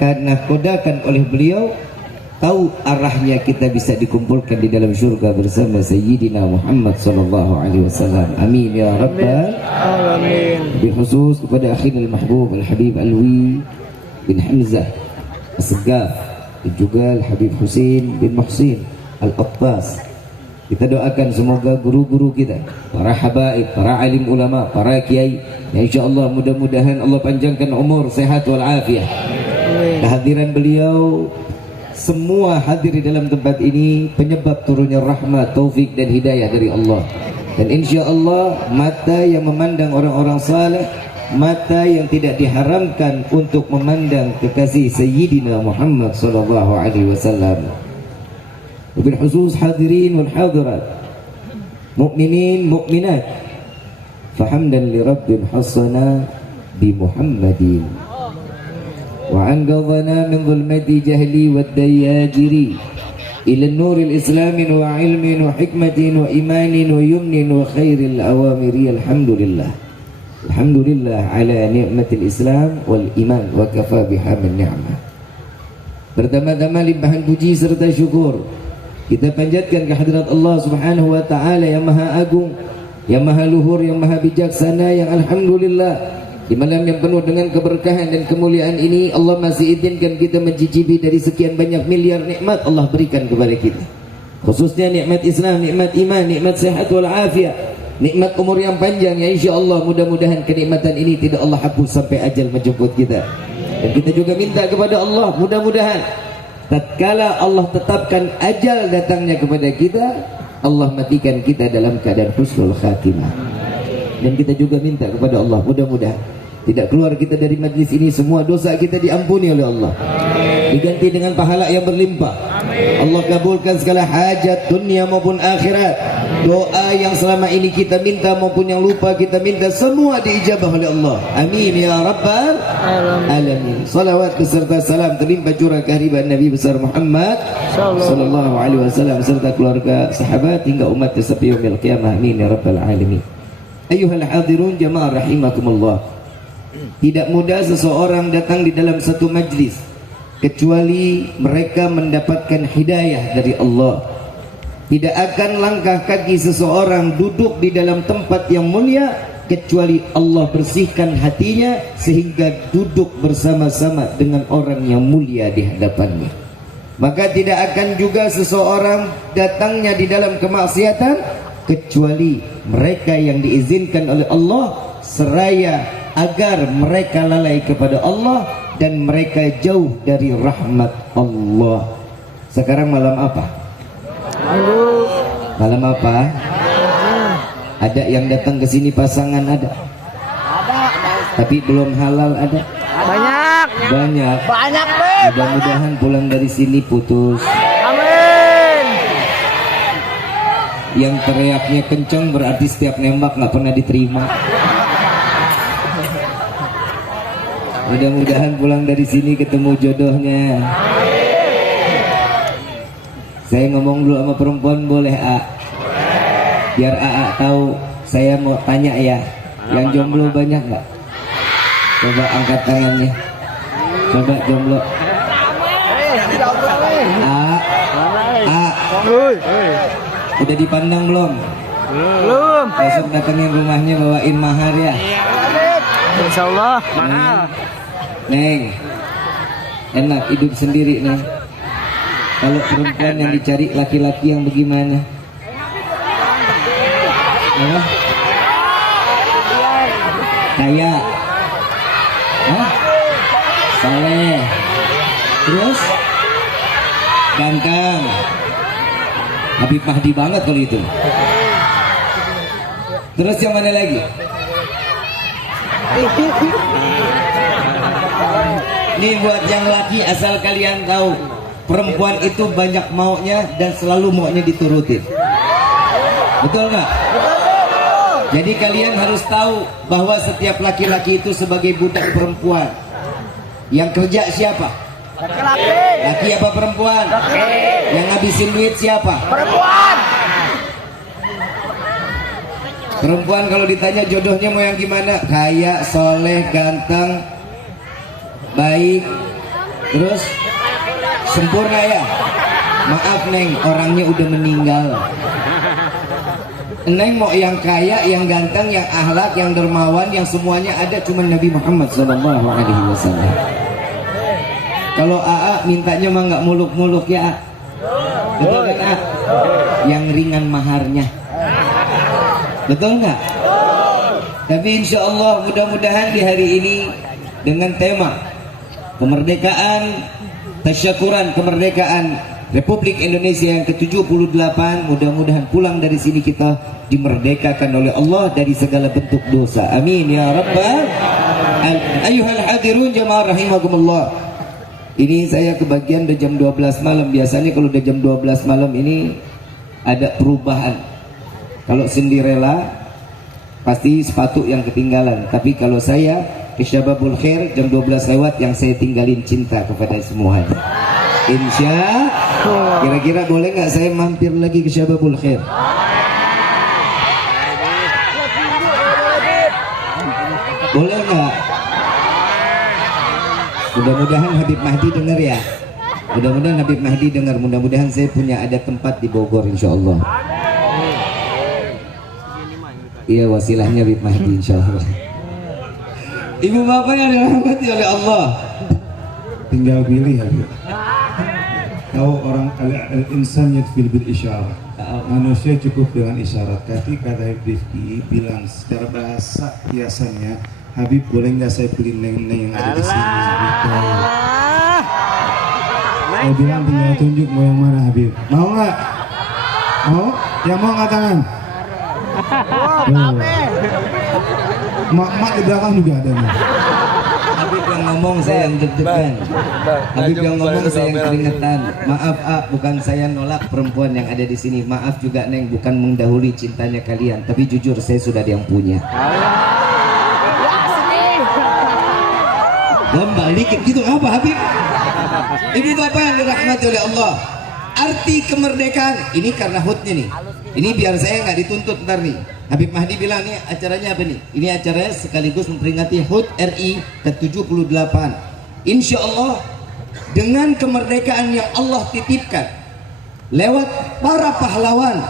nahkodakan oleh beliau, tahu arahnya kita bisa dikumpulkan di dalam syurga bersama Sayyidina Muhammad sallallahu alaihi wasallam. Amin ya rabbal alamin. Khusus kepada akhina al-mahbub al-habib Alwi bin Hamzah As-Segaf dan juga Al-Habib Husin bin Muhsin Al-Qattas. Kita doakan semoga guru-guru kita, para habaib, para alim ulama, para kiai, ya insyaallah mudah-mudahan Allah panjangkan umur, sehat wal afiah. Kehadiran beliau, semua hadir di dalam tempat ini penyebab turunnya rahmat, taufik dan hidayah dari Allah. Dan insyaallah mata yang memandang orang-orang saleh, mata yang tidak diharamkan untuk memandang kekasih Sayyidina Muhammad sallallahu alaihi wasallam. Wabil khusus hadirin wal hadirat, mukminin mukminat, fahamdan li rabbil hasana bi Muhammadin wa anqadhana min dhulmati jahli wad dayajiri ila nuril islamin wa ilmin wa hikmatin wa imanin wa yumnin wa khairil awamiri. Alhamdulillah, alhamdulillah ala ni'matil islam wal iman wa kafa biha min ni'mah. Pertama-tama limpahan puji serta syukur kita panjatkan kehadirat Allah Subhanahu wa taala yang maha agung, yang maha luhur, yang maha bijaksana, yang alhamdulillah di malam yang penuh dengan keberkahan dan kemuliaan ini Allah masih izinkan kita mencicipi dari sekian banyak miliar nikmat Allah berikan kepada kita. Khususnya nikmat Islam, nikmat iman, nikmat sehat wal afiat, nikmat umur yang panjang. Ya insyaallah mudah-mudahan kenikmatan ini tidak Allah hapus sampai ajal menjemput kita. Dan kita juga minta kepada Allah mudah-mudahan tatkala Allah tetapkan ajal datangnya kepada kita, Allah matikan kita dalam keadaan husnul khatimah. Dan kita juga minta kepada Allah mudah-mudahan tidak keluar kita dari majlis ini semua dosa kita diampuni oleh Allah, diganti dengan pahala yang berlimpah. Allah kabulkan segala hajat dunia maupun akhirat. Doa yang selama ini kita minta maupun yang lupa kita minta semua diijabah oleh Allah. Amin ya rabbal alamin. Salawat beserta salam terlimpah curah kehadiran Nabi besar Muhammad sallallahu alaihi wasallam serta keluarga, sahabat hingga umat sampai yaumil qiyamah. Amin ya rabbal alamin. Ayyuhal hadirun jamaah rahimakumullah. Tidak mudah seseorang datang di dalam satu majlis kecuali mereka mendapatkan hidayah dari Allah. Tidak akan langkah kaki seseorang duduk di dalam tempat yang mulia kecuali Allah bersihkan hatinya sehingga duduk bersama-sama dengan orang yang mulia di hadapannya. Maka tidak akan juga seseorang datangnya di dalam kemaksiatan kecuali mereka yang diizinkan oleh Allah seraya agar mereka lalai kepada Allah dan mereka jauh dari rahmat Allah. Sekarang malam apa? Malam apa? Ada yang datang ke sini pasangan ada? Tapi belum halal ada? Banyak. Mudah-mudahan pulang dari sini putus. Amin. Yang teriaknya kenceng berarti setiap nembak nggak pernah diterima. Mudah-mudahan pulang dari sini ketemu jodohnya. Saya ngomong dulu sama perempuan boleh A? Biar AA tahu. Saya mau tanya ya, yang jomblo banyak nggak? Coba angkat tangannya. Coba jomblo. A. Udah dipandang belum? Belum. Besok datengin rumahnya bawain mahar ya. Insyaallah mahal. Neng, enak hidup sendiri Neng. Kalau perempuan yang dicari laki-laki yang bagaimana? Kaya, saleh, terus ganteng. Habib Mahdi banget kalau itu. Terus yang mana lagi? Ini buat yang laki asal kalian tahu, perempuan itu banyak maunya dan selalu maunya diturutin. Betul nggak? Jadi kalian harus tahu bahwa setiap laki-laki itu sebagai budak perempuan. Yang kerja siapa? Laki-laki. Laki apa perempuan? Laki. Yang ngabisin duit siapa? Perempuan. Perempuan kalau ditanya jodohnya mau yang gimana? Kaya, soleh, ganteng, baik, Terus sempurna ya. Maaf Neng, orangnya udah meninggal. Neng mau yang kaya, yang ganteng, yang akhlak, yang dermawan, yang semuanya ada cuma Nabi Muhammad SAW. Kalau AA mintanya mah nggak muluk-muluk ya, A. Betul kan A? Yang ringan maharnya. Betul nggak? Tapi insya Allah mudah-mudahan di hari ini dengan tema kemerdekaan, tasyakuran kemerdekaan Republik Indonesia yang ke-78, mudah-mudahan pulang dari sini kita dimerdekakan oleh Allah dari segala bentuk dosa. Amin ya rabbal ayyuhal hadirun jamaah rahimakumullah. Ini saya kebagian udah jam 12 malam. Biasanya kalau udah jam 12 malam ini ada perubahan. Kalau Cinderella pasti sepatu yang ketinggalan. Tapi kalau saya ke Syababul Khair jam 12 lewat, yang saya tinggalin cinta kepada semuanya. Insya kira-kira boleh nggak saya mampir lagi ke Syababul Khair? Boleh nggak? Mudah-mudahan Habib Mahdi dengar ya. Mudah-mudahan Habib Mahdi dengar. Mudah-mudahan saya punya ada tempat di Bogor insya Allah. Iya, wasilahnya Habib Mahdi insya Allah. Ibu bapak yang dirahmati oleh Allah, tinggal pilih Habib. Kau orang al-insan yakfil bil isyarat. Manusia cukup dengan isyarat. Tapi kata Habib Rifki bilang secara bahasa biasanya, Habib boleh nggak saya pilih neng-neng yang ada di sini? Saya bilang tinggal tunjuk mau yang mana Habib. Mau nggak? Mau? Yang mau nggak tangan? Mak di belakang juga ada nih. Habib yang ngomong saya yang deg-degan. Habib yang ngomong saya yang keringetan. Maaf A, bukan saya nolak perempuan yang ada di sini. Maaf juga Neng, bukan mendahului cintanya kalian. Tapi jujur saya sudah ada yang punya. Gombal dikit gitu apa Habib? Ibu bapak yang dirahmati oleh Allah, arti kemerdekaan ini karena hutnya nih. Ini biar saya nggak dituntut ntar nih. Habib Mahdi bilang nih acaranya apa nih? Ini acaranya sekaligus memperingati HUT RI ke-78. Insya Allah dengan kemerdekaan yang Allah titipkan lewat para pahlawan,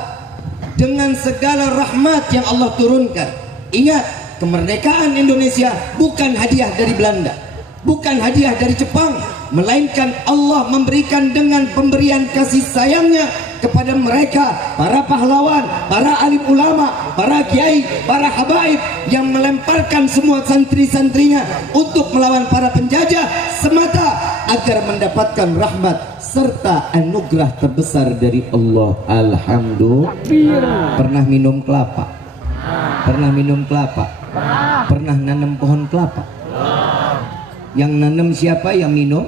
dengan segala rahmat yang Allah turunkan. Ingat, kemerdekaan Indonesia bukan hadiah dari Belanda, bukan hadiah dari Jepang, melainkan Allah memberikan dengan pemberian kasih sayangnya kepada mereka, para pahlawan, para alim ulama, para kiai, para habaib yang melemparkan semua santri-santrinya untuk melawan para penjajah semata agar mendapatkan rahmat serta anugerah terbesar dari Allah. Alhamdulillah. Pernah minum kelapa? Pernah minum kelapa? Pernah nanam pohon kelapa? Yang nanam siapa? Yang minum?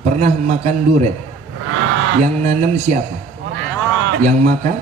Pernah makan durian? Yang nanam siapa? Yang makan?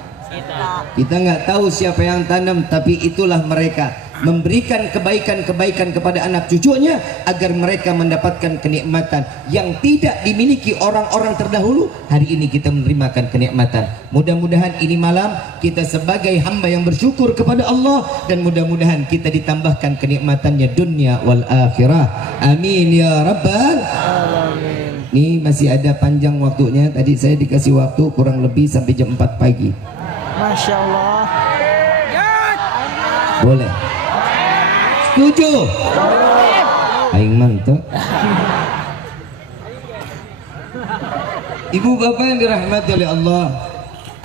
Kita nggak tahu siapa yang tanam, tapi itulah mereka memberikan kebaikan-kebaikan kepada anak cucunya agar mereka mendapatkan kenikmatan yang tidak dimiliki orang-orang terdahulu. Hari ini kita menerima kenikmatan. Mudah-mudahan ini malam kita sebagai hamba yang bersyukur kepada Allah, dan mudah-mudahan kita ditambahkan kenikmatannya dunia wal akhirah. Amin ya rabbal alamin. Ini masih ada panjang waktunya. Tadi saya dikasih waktu kurang lebih sampai jam 4 pagi. Masya Allah. Boleh? Setuju? Aing mantap. Ibu bapak yang dirahmati oleh Allah,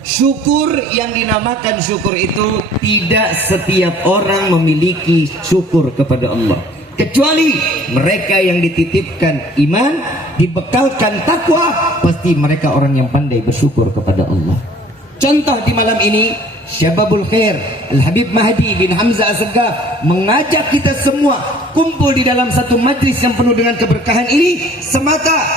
syukur yang dinamakan syukur itu tidak setiap orang memiliki syukur kepada Allah, kecuali mereka yang dititipkan iman, dibekalkan takwa, pasti mereka orang yang pandai bersyukur kepada Allah. Contoh di malam ini, Syababul Khair Al-Habib Mahdi bin Hamzah Assegaf mengajak kita semua kumpul di dalam satu majlis yang penuh dengan keberkahan ini semata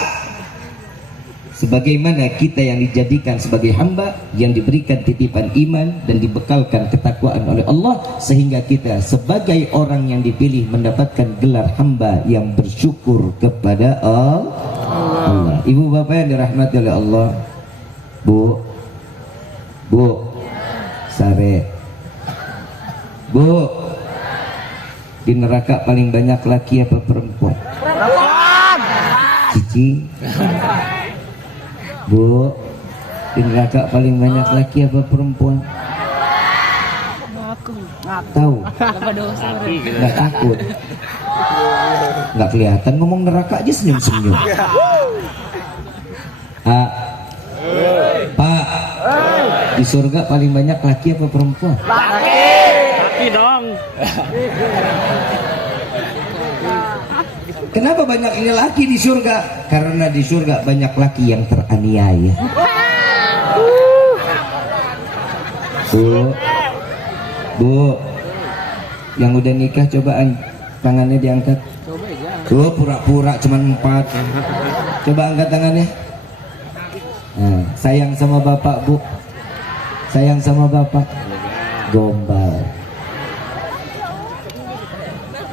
sebagaimana kita yang dijadikan sebagai hamba yang diberikan titipan iman dan dibekalkan ketakwaan oleh Allah, sehingga kita sebagai orang yang dipilih mendapatkan gelar hamba yang bersyukur kepada Allah. Ibu bapak yang dirahmati oleh Allah, Bu Sare, Bu, di neraka paling banyak laki apa perempuan? cicing. Bu, di neraka paling banyak laki apa perempuan? Aku. Tahu? Apa dosa? Nggak takut. Nggak kelihatan ngomong neraka aja senyum-senyum. Pak, di surga paling banyak laki apa perempuan? Laki dong. Kenapa banyaknya laki di surga? Karena di surga banyak laki yang teraniaya. Bu, yang udah nikah cobaan tangannya diangkat. Tuh pura-pura cuman 4. Coba angkat tangannya. Nah, sayang sama bapak, Bu. Sayang sama bapak. Gombal.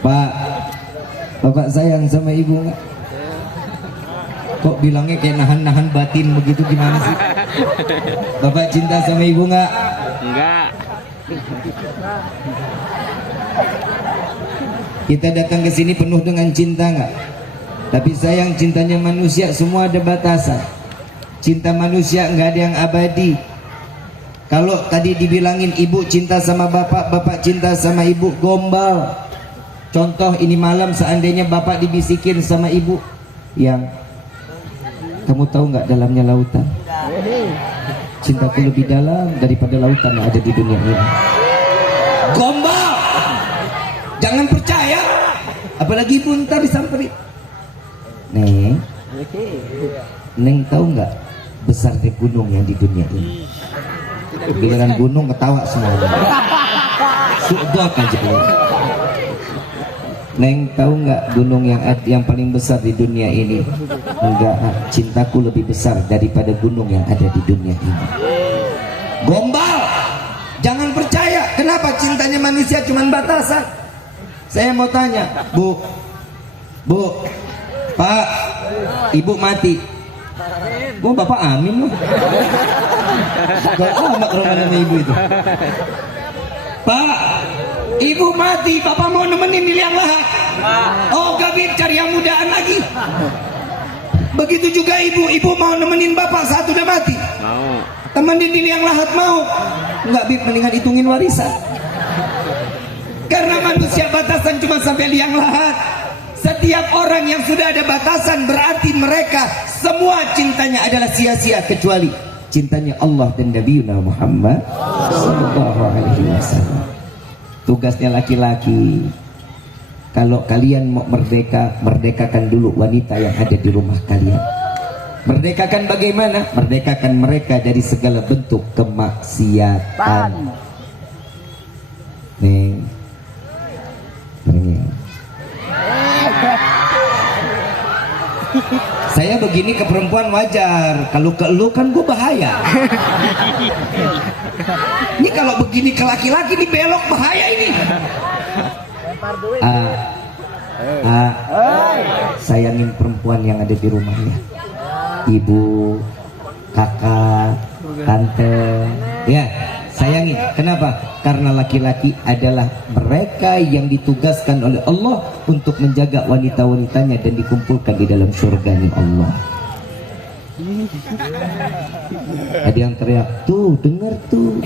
Pak, bapak sayang sama ibu nggak? Kok bilangnya kayak nahan-nahan batin begitu, gimana sih? Bapak cinta sama ibu nggak? Enggak. Kita datang ke sini penuh dengan cinta nggak? Tapi sayang, cintanya manusia semua ada batasan. Cinta manusia nggak ada yang abadi. Kalau tadi dibilangin ibu cinta sama bapak, bapak cinta sama ibu, gombal. Contoh ini malam seandainya bapak dibisikin sama ibu, yang kamu tahu nggak dalamnya lautan? Cintaku lebih dalam daripada lautan yang ada di dunia ini. Gombal, jangan percaya. Apalagi ibu ntar disamperin. Neng tahu nggak besarnya gunung yang di dunia ini? Giliran gunung ketawa semuanya. Sudah aja. Neng tahu nggak gunung yang paling besar di dunia ini? Enggak, cintaku lebih besar daripada gunung yang ada di dunia ini. Gombal, jangan percaya. Kenapa cintanya manusia cuma batasan? Saya mau tanya, Bu, Pak, ibu mati. Oh, bapak amin loh. Gak amat orang nama ibu itu. Pak, ibu mati, bapak mau nemenin di liang lahat. Oh, Gabit cari yang mudaan lagi. Begitu juga ibu mau nemenin bapak saat udah mati. Mau. Temenin di liang lahat mau? Enggak, Bib, mendingan hitungin warisan. Karena manusia batasan cuma sampai liang lahat. Setiap orang yang sudah ada batasan berarti mereka semua cintanya adalah sia-sia kecuali cintanya Allah dan Nabi Muhammad sallallahu alaihi wasallam. Tugasnya laki-laki, kalau kalian mau merdeka, merdekakan dulu wanita yang ada di rumah kalian. Merdekakan bagaimana? Merdekakan mereka dari segala bentuk kemaksiatan. Nih, saya begini ke perempuan wajar, kalau ke lu kan gue bahaya. Ini kalau begini ke laki-laki ini belok, bahaya ini. Sayangin perempuan yang ada di rumahnya, ibu, kakak, tante, ya sayangin. Kenapa? Karena laki-laki adalah mereka yang ditugaskan oleh Allah untuk menjaga wanita-wanitanya dan dikumpulkan di dalam surganya Allah. Ada yang teriak, tuh dengar tuh.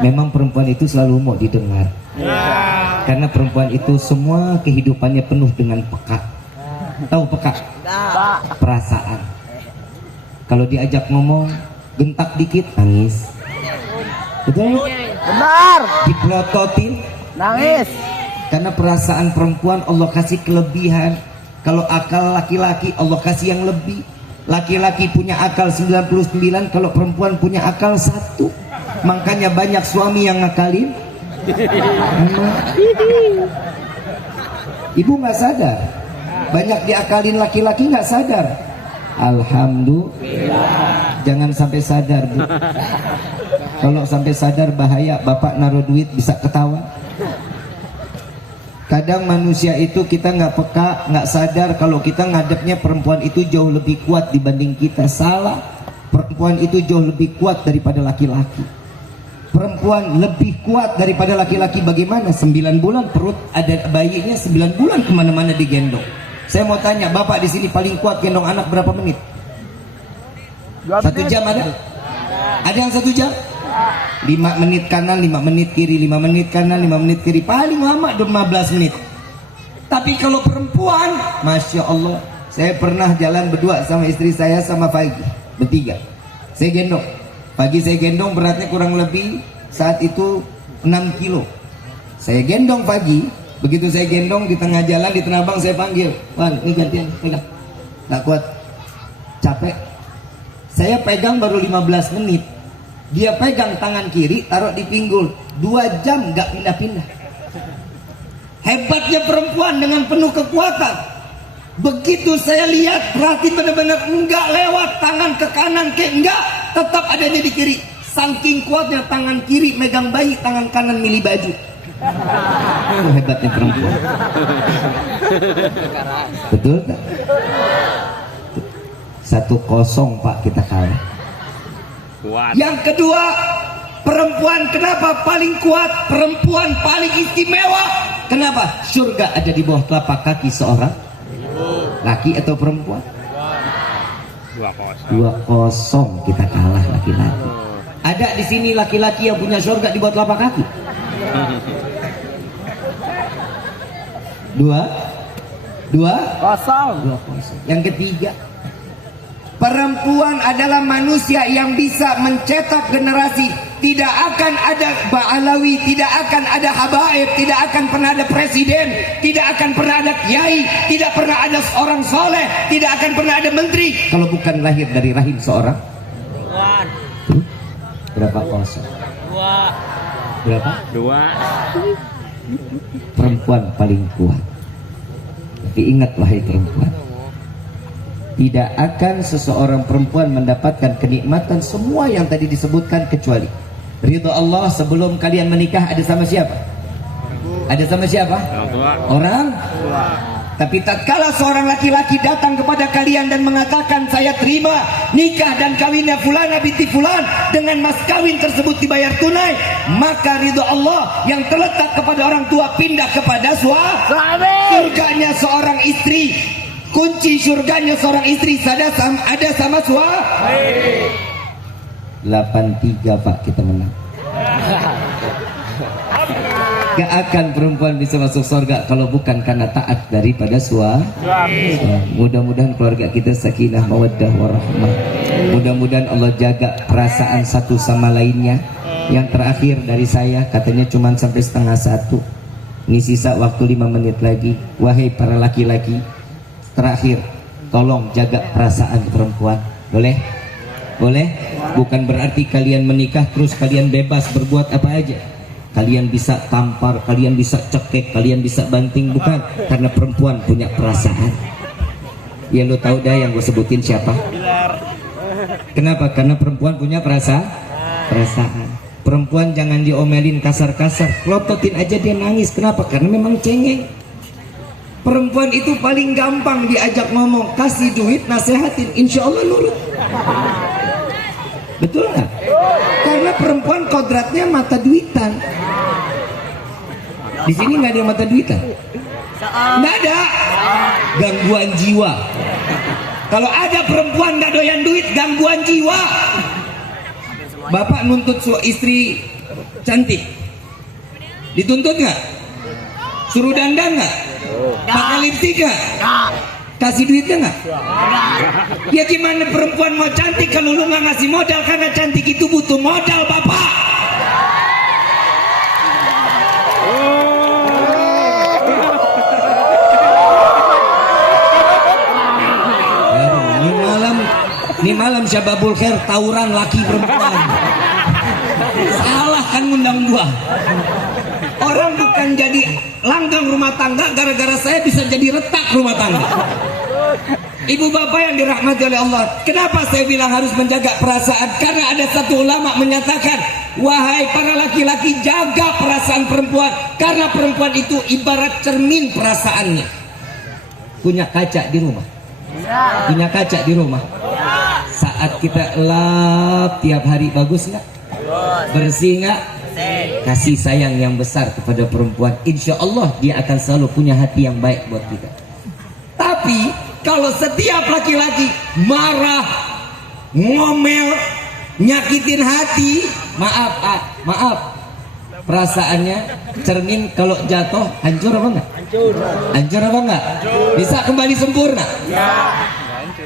Memang perempuan itu selalu mau didengar. Karena perempuan itu semua kehidupannya penuh dengan peka. Tahu peka? Perasaan. Kalau diajak ngomong, gentak dikit nangis. Betul? Benar. Dipelototin Nangis. Karena perasaan perempuan Allah kasih kelebihan. Kalau akal laki-laki Allah kasih yang lebih. Laki-laki punya akal 99, kalau perempuan punya akal 1. Makanya banyak suami yang ngakalin. Ibu nggak sadar, banyak diakalin laki-laki nggak sadar. Alhamdulillah. Jangan sampai sadar, Bu. Kalau sampai sadar bahaya, bapak naruh duit bisa ketahuan. Kadang manusia itu kita nggak peka, nggak sadar kalau kita ngadepnya perempuan itu jauh lebih kuat dibanding kita. Salah. Perempuan itu jauh lebih kuat daripada laki-laki. Perempuan lebih kuat daripada laki-laki. Bagaimana? 9 bulan perut ada bayinya, 9 bulan kemana-mana digendong. Saya mau tanya, bapak di sini paling kuat gendong anak berapa menit? 1 jam ada? Ada yang 1 jam? 5 menit kanan, 5 menit kiri, 5 menit kanan, 5 menit kiri. Paling lama 15 menit. Tapi kalau perempuan, Masya Allah, saya pernah jalan berdua sama istri saya sama Pagi, bertiga. Saya gendong. Pagi saya gendong, beratnya kurang lebih saat itu 6 kilo. Saya gendong Pagi. Begitu saya gendong di tengah jalan, di Tanah Abang, saya panggil, Wan, ini gantian, pegang. Gak kuat, capek. Saya pegang baru 15 menit. Dia pegang tangan kiri, taruh di pinggul. 2 jam gak pindah-pindah. Hebatnya perempuan dengan penuh kekuatan. Begitu saya lihat, berarti benar-benar enggak lewat tangan ke kanan ke enggak, tetap adanya di kiri. Saking kuatnya tangan kiri megang bayi, tangan kanan milih baju. Itu hebatnya perempuan. Betul tak? 1-0 Pak, kita kalah. Kuat. Yang kedua, perempuan kenapa paling kuat? Perempuan paling istimewa. Kenapa? Surga ada di bawah telapak kaki seorang laki atau perempuan. 2-0 kita kalah laki-laki. Ada di sini laki-laki yang punya surga di bawah telapak kaki? 2-0. Yang ketiga, perempuan adalah manusia yang bisa mencetak generasi. Tidak akan ada Ba'alawi, tidak akan ada habaib, tidak akan pernah ada presiden, tidak akan pernah ada kiai, tidak pernah ada seorang soleh, tidak akan pernah ada menteri kalau bukan lahir dari rahim seorang. Berapa kosong? Berapa? 2. Perempuan paling kuat. Tapi ingat wahai perempuan, tidak akan seseorang perempuan mendapatkan kenikmatan semua yang tadi disebutkan kecuali ridha Allah. Sebelum kalian menikah ada sama siapa? Ada sama siapa? Orang. Tapi tatkala seorang laki-laki datang kepada kalian dan mengatakan, saya terima nikah dan kawinnya fulana binti fulan, dengan mas kawin tersebut dibayar tunai, maka ridha Allah yang terletak kepada orang tua pindah kepada suami. Surganya seorang istri, kunci surganya seorang istri ada sama suami. 8-3 Pak, kita menang. Gak akan perempuan bisa masuk surga kalau bukan karena taat daripada suami. Mudah-mudahan keluarga kita sakinah mawaddah warahmah. Mudah-mudahan Allah jaga perasaan satu sama lainnya. Yang terakhir dari saya, katanya cuma sampai 12:30. Ini sisa waktu 5 menit lagi. Wahai para laki-laki, terakhir, tolong jaga perasaan perempuan. Boleh? Boleh? Bukan berarti kalian menikah terus kalian bebas berbuat apa aja. Kalian bisa tampar, kalian bisa cekek, kalian bisa banting, bukan. Karena perempuan punya perasaan. Ya lo tahu dah yang gue sebutin siapa? Kenapa? Karena perempuan punya perasaan. Perempuan jangan diomelin kasar-kasar, klototin aja dia nangis. Kenapa? Karena memang cengeng. Perempuan itu paling gampang diajak ngomong, kasih duit, nasehatin, insya Allah nurut. Betul nggak? Karena perempuan kodratnya mata duitan. Di sini nggak ada mata duitan. Nggak ada. Gangguan jiwa. Kalau ada perempuan nggak doyan duit, gangguan jiwa. Bapak nuntut istri cantik, dituntut nggak? Suruh dandan nggak? Pakai lipstik nggak? Kasih duitnya nggak? Ya gimana perempuan mau cantik kalau lu nggak ngasih modal? Karena cantik itu butuh modal, Bapak. Ini malam Syababul Khair tawuran laki perempuan. Salah kan ngundang gua. Orang bukan jadi langgang rumah tangga gara-gara saya bisa jadi retak rumah tangga. Ibu bapak yang dirahmati oleh Allah, kenapa saya bilang harus menjaga perasaan? Karena ada satu ulama menyatakan, wahai para laki-laki, jaga perasaan perempuan. Karena perempuan itu ibarat cermin perasaannya. Punya kaca di rumah? Punya kaca di rumah? Saat kita lap tiap hari, bagus nggak? Bersih nggak? Kasih sayang yang besar kepada perempuan, insya Allah dia akan selalu punya hati yang baik buat kita. Tapi kalau setiap laki-laki marah, ngomel, nyakitin hati, maaf, perasaannya cermin kalau jatuh hancur apa enggak? Hancur apa enggak? Bisa kembali sempurna?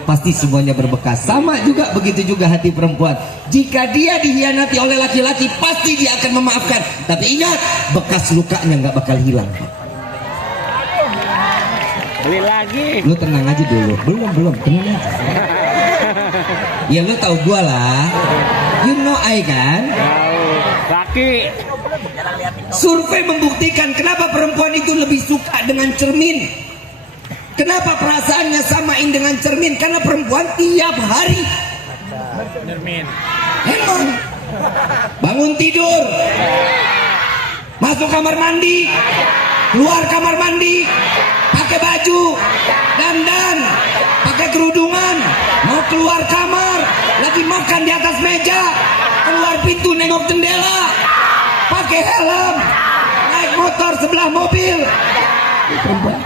Pasti semuanya berbekas. Sama juga, begitu juga hati perempuan. Jika dia dihianati oleh laki-laki, pasti dia akan memaafkan. Tapi ingat, bekas lukanya nggak bakal hilang. Beli lagi. Lu tenang aja dulu. Belum, tenang aja. Ya lu tahu gua lah. You know I kan? Laki. Survei membuktikan kenapa perempuan itu lebih suka dengan cermin. Kenapa perasaannya samain dengan cermin? Karena perempuan tiap hari Cermin. emang bangun tidur, masuk kamar mandi, keluar kamar mandi, pakai baju, dandan, pakai kerudungan, mau keluar kamar, lagi makan di atas meja, keluar pintu nengok jendela, pakai helm, naik motor sebelah mobil. Perempuan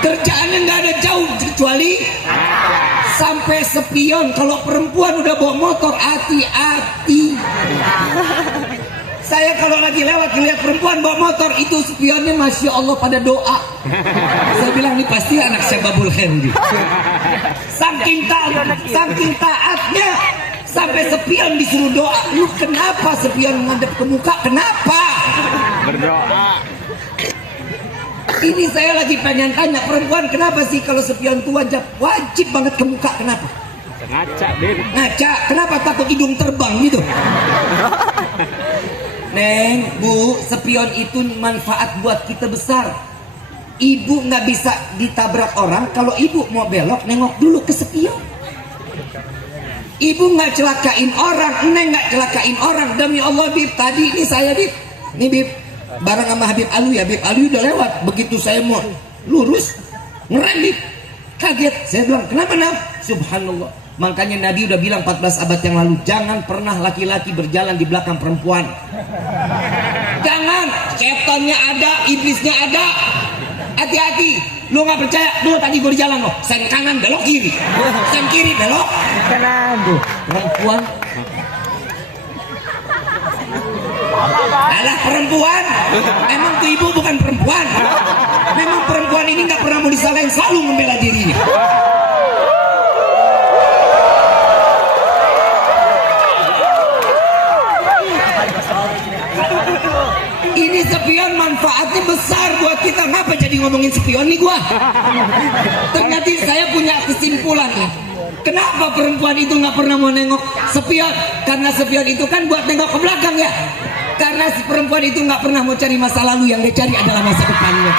kerjaannya nggak ada jauh kecuali sampai spion. Kalau perempuan udah bawa motor, hati-hati. Saya kalau lagi lewat lihat perempuan bawa motor, itu spionnya masya Allah pada doa. Saya bilang ini pasti anak Syababul Hendi. Saking taatnya sampai spion disuruh doa. Lu kenapa spion ngadep ke muka? Kenapa? Berdoa. Ini saya lagi pengen tanya perempuan, kenapa sih kalau spion itu wajib banget ke muka? Kenapa? Ngaca, Din. Ngaca, kenapa takut hidung terbang gitu? Neng, Bu, spion itu manfaat buat kita besar. Ibu nggak bisa ditabrak orang kalau ibu mau belok nengok dulu ke spion. Ibu nggak celakain orang, Neng nggak celakain orang. Demi Allah, Bib, tadi ini saya, Bib, nih Bib, bareng sama Habib Alwi. Habib Alwi udah lewat. Begitu saya mau lurus, ngerem, Bib, kaget. Saya bilang, kenapa Nam? Subhanallah. Makanya Nabi udah bilang 14 abad yang lalu, jangan pernah laki-laki berjalan di belakang perempuan. Jangan, setannya ada, iblisnya ada. Hati-hati. Lu nggak percaya? Lu tadi gue di jalan loh, sen kanan belok kiri, sen kiri belok kanan. Tuh perempuan. Alah perempuan, emang tuh ibu bukan perempuan. Memang perempuan ini nggak pernah mau disalahin, selalu membela dirinya. Ini spion manfaatnya besar buat kita. Ngapa jadi ngomongin spion nih gua? Ternyata saya punya kesimpulan nih. Kenapa perempuan itu nggak pernah mau nengok spion? Karena spion itu kan buat nengok ke belakang ya. Karena si perempuan itu nggak pernah mau cari masa lalu, yang dia cari adalah masa depannya.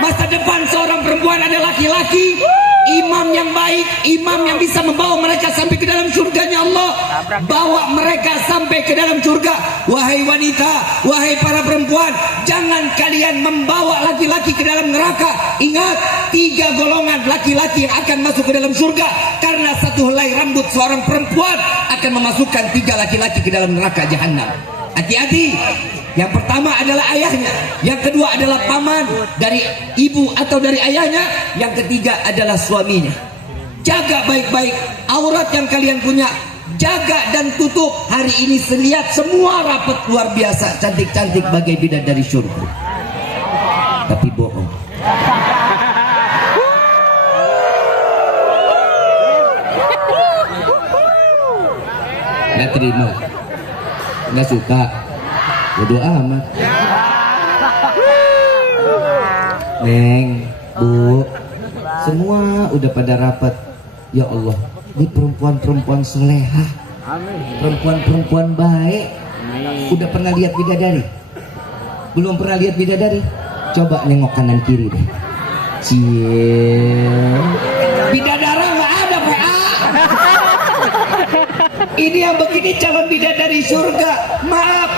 Masa depan seorang perempuan adalah laki-laki, imam yang baik, imam yang bisa membawa mereka sampai ke dalam surganya Allah. Bawa mereka sampai ke dalam surga. Wahai wanita, wahai para perempuan, jangan kalian membawa laki-laki ke dalam neraka. Ingat, 3 golongan laki-laki yang akan masuk ke dalam surga, karena satu helai rambut seorang perempuan akan memasukkan 3 laki-laki ke dalam neraka jahanam. Hati-hati. Yang pertama adalah ayahnya, yang kedua adalah paman dari ibu atau dari ayahnya, yang ketiga adalah suaminya. Jaga baik-baik aurat yang kalian punya, jaga dan tutup. Hari ini lihat semua rapat luar biasa, cantik-cantik bagai bidadari surga, tapi bohong. Nggak terima, nggak suka, bodo amat. Neng, Bu, semua udah pada rapat. Ya Allah, ini perempuan-perempuan solehah, perempuan-perempuan baik. Udah pernah lihat bidadari? Belum pernah lihat bidadari? Coba nengok kanan kiri deh. Cie, bidadara nggak ada, PA. Ini yang begini calon bidadari surga. Maaf,